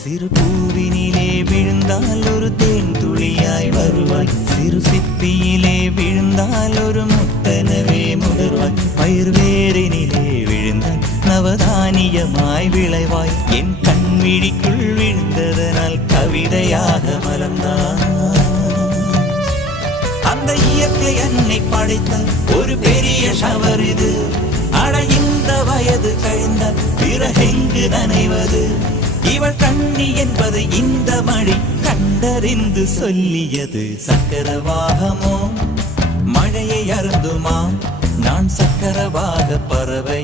சிறு பூவினிலே விழுந்தால் ஒரு தேன் துளியாய் வருவாய், சிறு சிப்பியிலே விழுந்தால் ஒரு முத்தனவே முகர்வாய், பயிர் வேரினிலே விழுந்தால் நவதானியமாய் விளைவாய், என் கண்விழிக்குள் விழுந்ததனால் கவிதையாக மலர்ந்தாய். அந்த இயற்கை என்னை படைத்த ஒரு பெரிய ஷவர் இது. அட இந்த வயது கழிந்த பிறகெங்கு நனைவது, இவள் கண்ணி என்பது இந்த மழை கண்டறிந்து சொல்லியது. சக்கரவாகமோ மழையை அருந்துமா, நான் சக்கரவாக பறவை